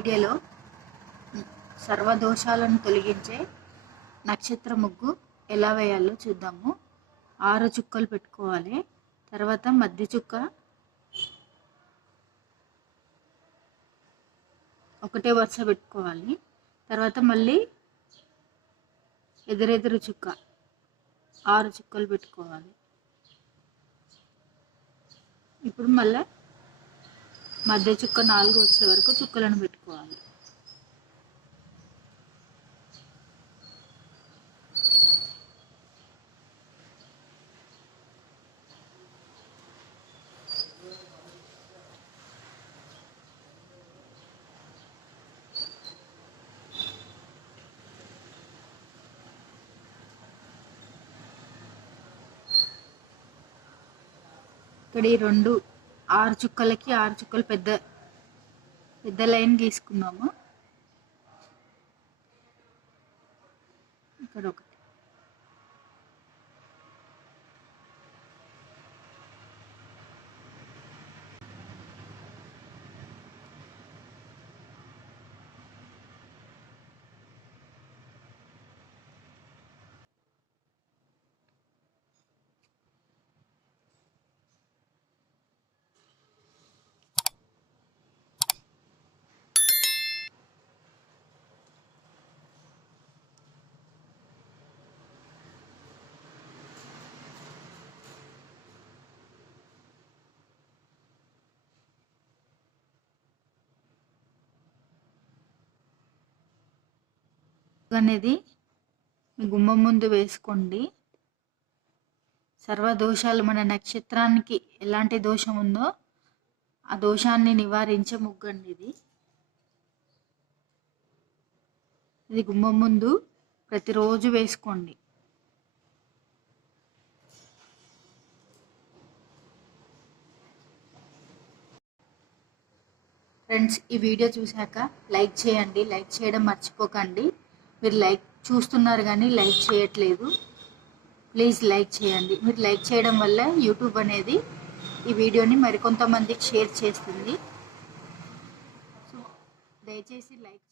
వీడియోలో సర్వదోషాలను తొలగించే నక్షత్ర ముగ్గు ఎలా వేయాలో చూద్దాము. 6 చుక్కలు పెట్టుకోవాలి. తర్వాత మధ్య చుక్క ఒకటే వరుస పెట్టుకోవాలి. తర్వాత మళ్ళీ ఎదురెదురు చుక్క 6 చుక్కలు పెట్టుకోవాలి. ఇప్పుడు మళ్ళీ మధ్య చుక్క 4 వచ్చే వరకు చుక్కలను పెట్టుకోవాలి. ఇక్కడ ఈ 6 చుక్కలకి 6 చుక్కలు పెద్ద లైన్ గీసుకున్నాము. ఇక్కడ ఒకటి, అనేది మీ గుమ్మం ముందు వేసుకోండి. సర్వదోషాలు, మన నక్షత్రానికి ఎలాంటి దోషం ఉందో ఆ దోషాన్ని నివారించే ముగ్గండి ఇది గుమ్మం ముందు ప్రతిరోజు వేసుకోండి. ఫ్రెండ్స్, ఈ వీడియో చూశాక లైక్ చేయండి. లైక్ చేయడం మర్చిపోకండి. మీరు లైక్ చూస్తున్నారు కానీ లైక్ చేయట్లేదు. ప్లీజ్ లైక్ చేయండి. మీరు లైక్ చేయడం వల్ల యూట్యూబ్ అనేది ఈ వీడియోని మరికొంతమందికి షేర్ చేస్తుంది. సో దయచేసి లైక్